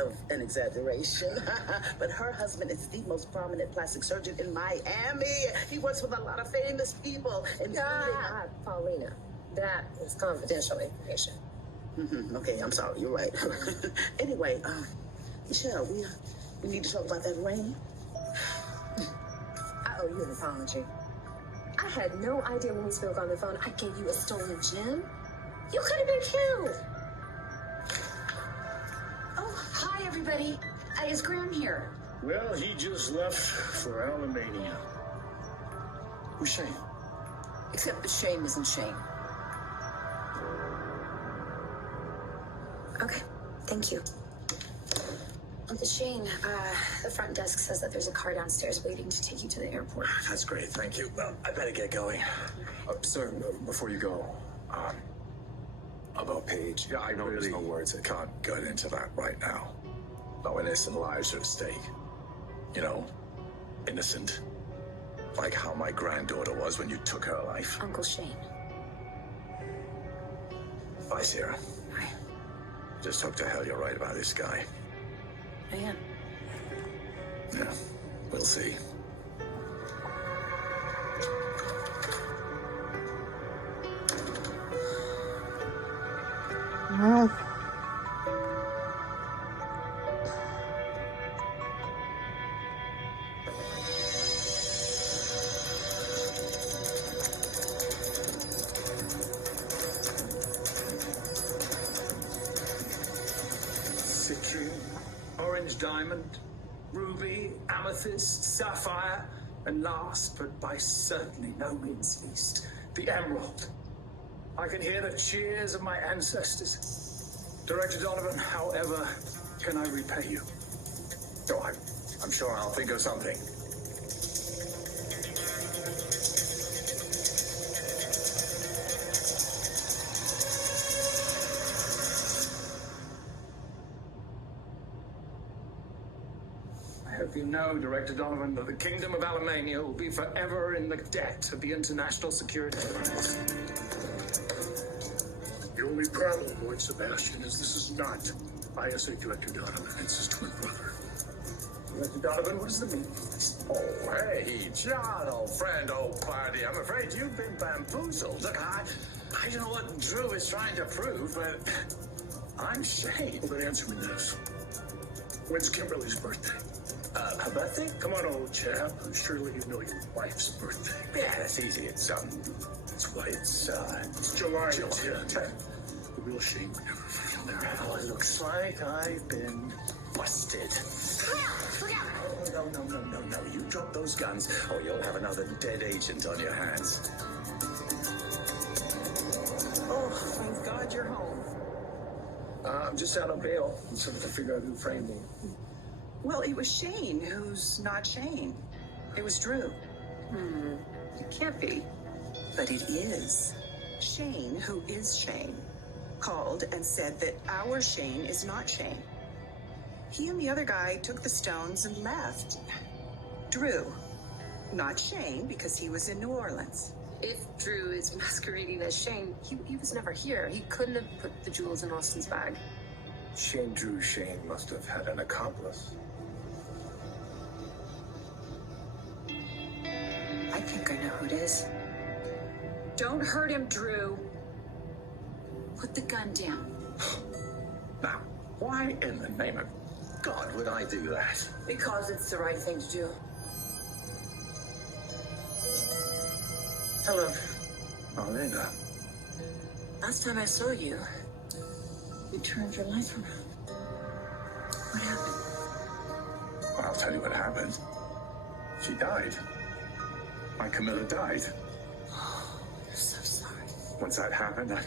of an exaggeration, but her husband is the most prominent plastic surgeon in Miami. He works with a lot of famous people, including... Paulina, that is confidential information. Okay, I'm sorry, you're right. Anyway, Michelle, we need to talk about that rain. I owe you an apology. I had no idea when we spoke on the phone I gave you a stolen gem. You could have been killed. Oh, hi, everybody. Is Graham here? Well, he just left for Alamania. Who's Shane? Except that Shane isn't Shane. Okay, thank you. Shane, the front desk says that there's a car downstairs waiting to take you to the airport. That's great, thank you. Well, I better get going. Sir, before you go, about Paige. Yeah, I know there's no words. I can't get into that right now. No innocent lives are at stake. You know, innocent. Like how my granddaughter was when you took her life. Uncle Shane. Bye, Sarah. Bye. Just hope to hell you're right about this guy. I am. Yeah, we'll see. Citrine, orange diamond, ruby, amethyst, sapphire, and last, but by certainly no means least, the emerald. I can hear the cheers of my ancestors. Director Donovan, however can I repay you? Oh, I'm sure I'll think of something. I hope you know, Director Donovan, that the Kingdom of Alamania will be forever in the debt of the international security alliance. The only problem, Lord Sebastian, is this is not ISA Director Donovan. It's his twin brother. Director Donovan, what does the meaning of this? Oh, hey, John, old friend, old party. I'm afraid you've been bamboozled. Look, I don't know what Drew is trying to prove, but I'm Shane. Well, then answer me this. When's Kimberly's birthday? Her birthday? Come on, old chap. Surely you know your wife's birthday. Yeah, that's easy. It's July July. 10th. The real Shane would never forget that. Oh, it looks like I've been busted. No. You drop those guns, or you'll have another dead agent on your hands. Oh, thank God you're home. I'm just out on bail. I'm sort of to figure out who framed me. Well, it was Shane who's not Shane. It was Drew. It can't be. But it is. Shane, who is Shane, called and said that our Shane is not Shane. He and the other guy took the stones and left. Drew, not Shane, because he was in New Orleans. If Drew is masquerading as Shane, he was never here. He couldn't have put the jewels in Austin's bag. Shane must have had an accomplice. I think I know who it is. Don't hurt him, Drew. Put the gun down. Now, why in the name of God would I do that? Because it's the right thing to do. Hello. Marlena. Last time I saw you, you turned your life around. What happened? Well, I'll tell you what happened. She died. My Camilla died. I'm so sorry. Once that happened, I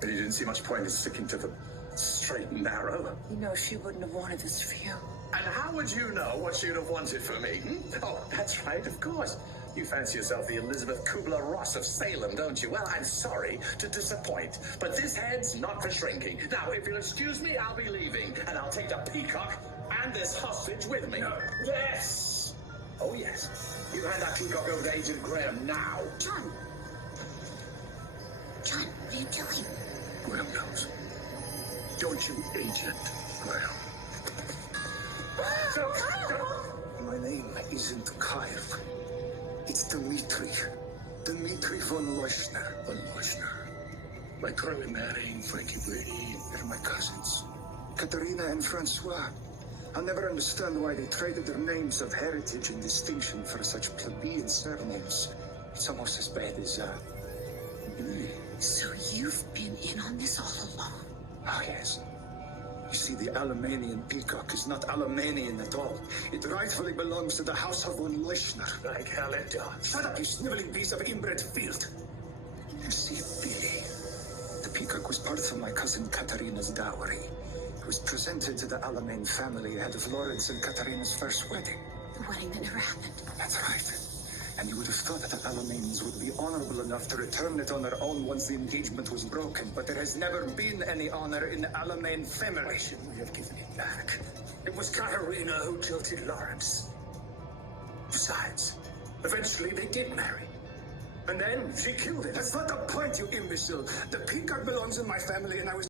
really didn't see much point in sticking to the straight and narrow. You know, she wouldn't have wanted this for you. And how would you know what she'd have wanted for me? Oh, that's right, of course. You fancy yourself the Elizabeth Kubler-Ross of Salem, don't you? Well, I'm sorry to disappoint, but this head's not for shrinking. Now, if you'll excuse me, I'll be leaving, and I'll take the peacock and this hostage with me. No. Yes! Oh, yes. You hand that peacock over to Agent Graham now. John, what are you doing? Graham knows. Don't you, Agent Graham? My name isn't Kyle. It's Dmitri. Dmitri von Leuschner. Von Leuschner. My currently marrying Frankie Brady. They're my cousins. Katerina and Francois. I'll never understand why they traded their names of heritage and distinction for such plebeian surnames. It's almost as bad as, Billy. So you've been in on this all along? Oh, yes. You see, the Alemanian peacock is not Alemanian at all. It rightfully belongs to the House of von Leuschner. Like hell it does. Shut up, you sniveling piece of inbred filth. You see, Billy, the peacock was part of my cousin Katarina's dowry. It was presented to the Alamein family ahead of Lawrence and Katarina's first wedding. The wedding that never happened. That's right. And you would have thought that the Alamains would be honorable enough to return it on their own once the engagement was broken, but there has never been any honor in the Alamain family. Why should we have given it back? It was Katarina who jilted Lawrence. Besides, eventually they did marry. And then she killed him. That's not the point, you imbecile. The peacock belongs in my family, and I was